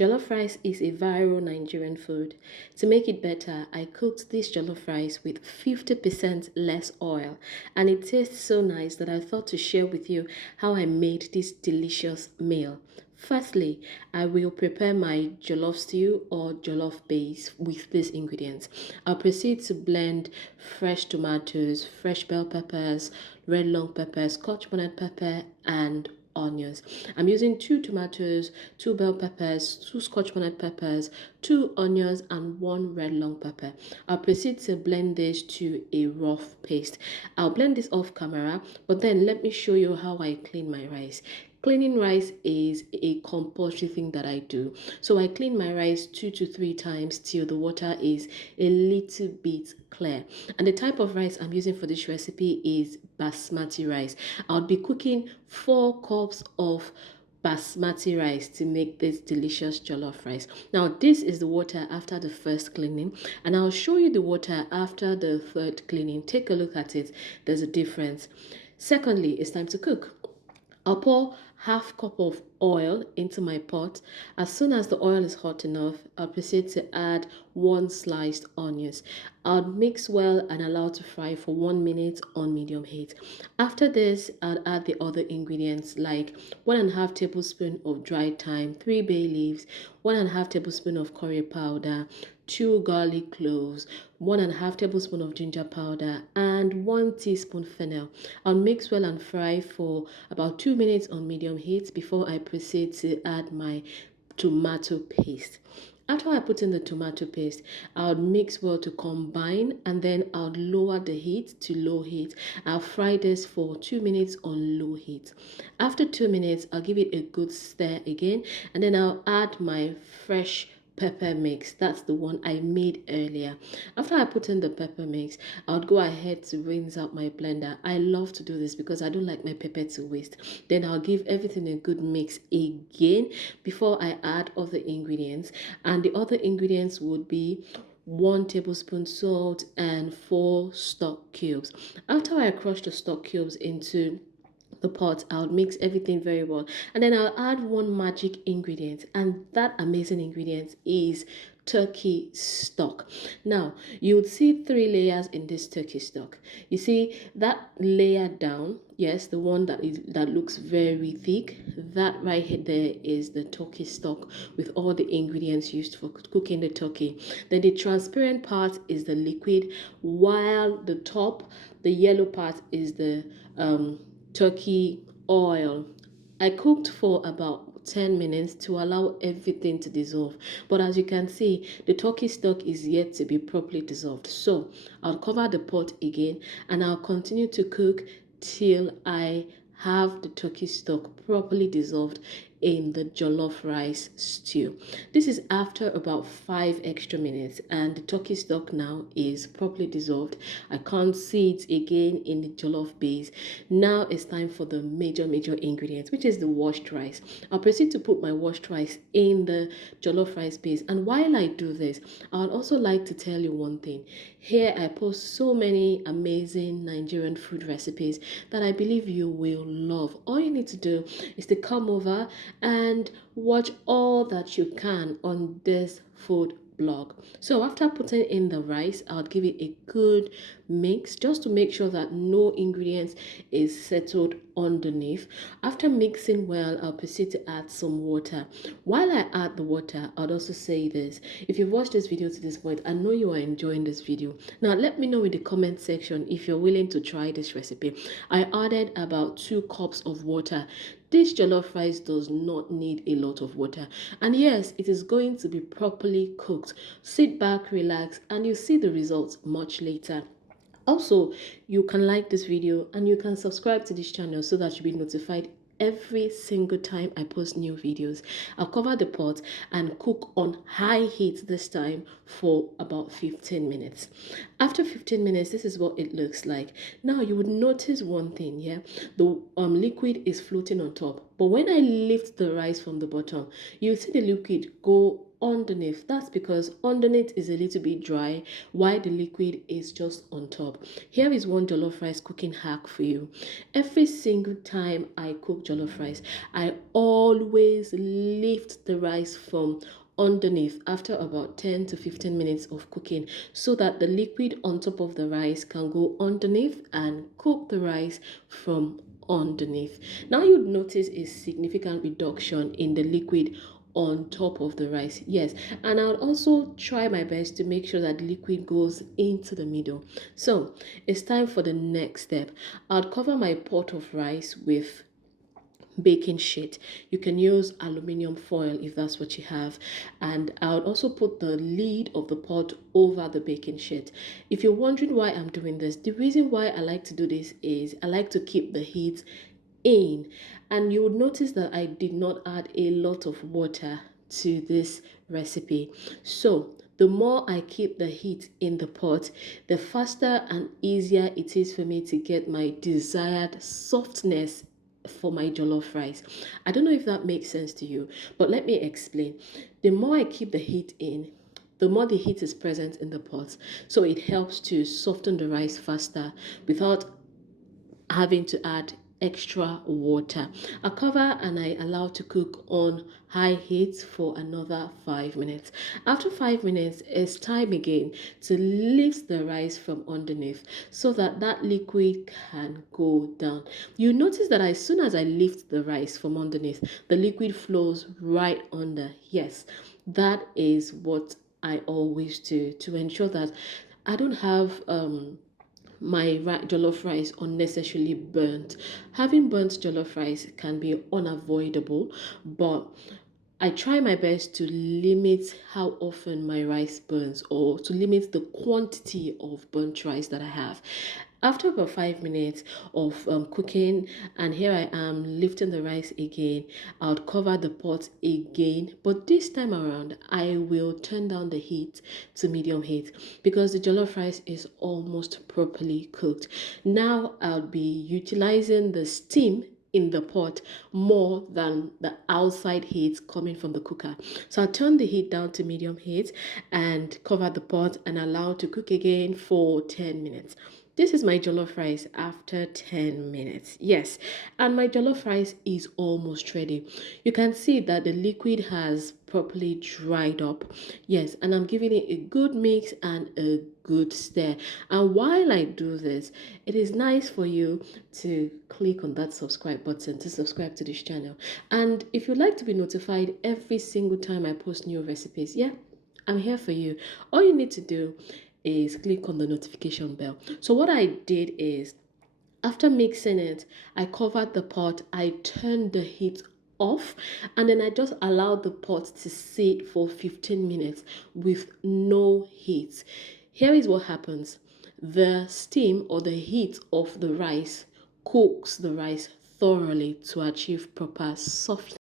Jollof rice is a viral Nigerian food. To make it better, I cooked this jollof rice with 50% less oil, and it tastes so nice that I thought to share with you how I made this delicious meal. Firstly, I will prepare my jollof stew or jollof base with these ingredients. I'll proceed to blend fresh tomatoes, fresh bell peppers, red long pepper, scotch bonnet pepper, and onions. I'm using 2 tomatoes, 2 bell peppers, 2 scotch bonnet peppers, 2 onions, and 1 red long pepper. I'll proceed to blend this to a rough paste. I'll blend this off camera, but then let me show you how I clean my rice. Cleaning rice is a compulsory thing that I do. So I clean my rice 2 to 3 times till the water is a little bit clear. And the type of rice I'm using for this recipe is basmati rice. I'll be cooking 4 cups of basmati rice to make this delicious jollof rice. Now this is the water after the first cleaning, and I'll show you the water after the third cleaning. Take a look at it. There's a difference. Secondly, it's time to cook. I'll pour half cup of oil into my pot. As soon as the oil is hot enough, I'll proceed to add 1 sliced onions. I'll mix well and allow to fry for 1 minute on medium heat. After this, I'll add the other ingredients like 1.5 tablespoon of dried thyme, 3 bay leaves, 1.5 tablespoon of curry powder, 2 garlic cloves, 1.5 tablespoon of ginger powder, and 1 teaspoon fennel. I'll mix well and fry for about 2 minutes on medium heat before I proceed to add my tomato paste. After I put in the tomato paste, I'll mix well to combine, and then I'll lower the heat to low heat. I'll fry this for 2 minutes on low heat. After 2 minutes, I'll give it a good stir again, and then I'll add my fresh pepper mix. That's the one I made earlier. After I put in the pepper mix, I'll go ahead to rinse out my blender. I love to do this because I don't like my pepper to waste. Then I'll give everything a good mix again before I add other ingredients. And the other ingredients would be 1 tablespoon salt and 4 stock cubes. After I crush the stock cubes into the pot, I'll mix everything very well, and then I'll add one magic ingredient, and that amazing ingredient is turkey stock. Now you would see 3 layers in this turkey stock. You see that layer down, yes, the one that looks very thick, that right here there is the turkey stock with all the ingredients used for cooking the turkey. Then the transparent part is the liquid, while the top, the yellow part, is the turkey oil. I cooked for about 10 minutes to allow everything to dissolve, but as you can see, the turkey stock is yet to be properly dissolved. So I'll cover the pot again and I'll continue to cook till I have the turkey stock properly dissolved in the jollof rice stew. This is after about 5 extra minutes, and the turkey stock now is properly dissolved. I can't see it again in the jollof base. Now it's time for the major ingredient, which is the washed rice. I'll proceed to put my washed rice in the jollof rice base, and while I do this, I'd also like to tell you one thing. Here I post so many amazing Nigerian food recipes that I believe you will love. All you need to do is to come over and watch all that you can on this food blog. So after putting in the rice, I'll give it a good mix just to make sure that no ingredients is settled underneath. After mixing well, I'll proceed to add some water. While I add the water, I'd also say this: if you've watched this video to this point, I know you are enjoying this video. Now let me know in the comment section if you're willing to try this recipe. I added about 2 cups of water. This jollof rice does not need a lot of water, and yes, it is going to be properly cooked. Sit back, relax, and you'll see the results much later. Also, you can like this video and you can subscribe to this channel so that you'll be notified every single time I post new videos. I'll cover the pot and cook on high heat this time for about 15 minutes. After 15 minutes, this is what it looks like. Now you would notice one thing here. The liquid is floating on top, but when I lift the rice from the bottom, you see the liquid go underneath. That's because underneath is a little bit dry while the liquid is just on top. Here is one jollof rice cooking hack for you. Every single time I cook jollof rice, I always lift the rice from underneath after about 10 to 15 minutes of cooking, so that the liquid on top of the rice can go underneath and cook the rice from underneath. Now you'd notice a significant reduction in the liquid on top of the rice. Yes, and I'll also try my best to make sure that the liquid goes into the middle. So it's time for the next step. I'll cover my pot of rice with baking sheet. You can use aluminum foil if that's what you have, and I would also put the lid of the pot over the baking sheet. If you're wondering why I'm doing this, the reason why I like to do this is I like to keep the heat in, and you would notice that I did not add a lot of water to this recipe. So the more I keep the heat in the pot, the faster and easier it is for me to get my desired softness for my jollof rice. I don't know if that makes sense to you, but let me explain. The more I keep the heat in, the more the heat is present in the pot, so it helps to soften the rice faster without having to add extra water. I cover and I allow to cook on high heat for another 5 minutes. After 5 minutes, it's time again to lift the rice from underneath so that that liquid can go down. You notice that as soon as I lift the rice from underneath, the liquid flows right under. Yes, that is what I always do to ensure that I don't have my jollof rice unnecessarily burnt. Having burnt jollof rice can be unavoidable, but I try my best to limit how often my rice burns, or to limit the quantity of burnt rice that I have. After about 5 minutes of cooking, and here I am lifting the rice again, I'll cover the pot again, but this time around I will turn down the heat to medium heat because the jollof rice is almost properly cooked. Now I'll be utilizing the steam in the pot more than the outside heat coming from the cooker. So I turn the heat down to medium heat and cover the pot and allow to cook again for 10 minutes. This is my jollof rice after 10 minutes. Yes, and my jollof rice is almost ready. You can see that the liquid has properly dried up. Yes, and I'm giving it a good mix and a good stir. And while I do this, it is nice for you to click on that subscribe button to subscribe to this channel. And if you'd like to be notified every single time I post new recipes, yeah, I'm here for you. All you need to do is click on the notification bell. So what I did is, after mixing it, I covered the pot, I turned the heat off, and then I just allowed the pot to sit for 15 minutes with no heat. Here is what happens. The steam or the heat of the rice cooks the rice thoroughly to achieve proper softness.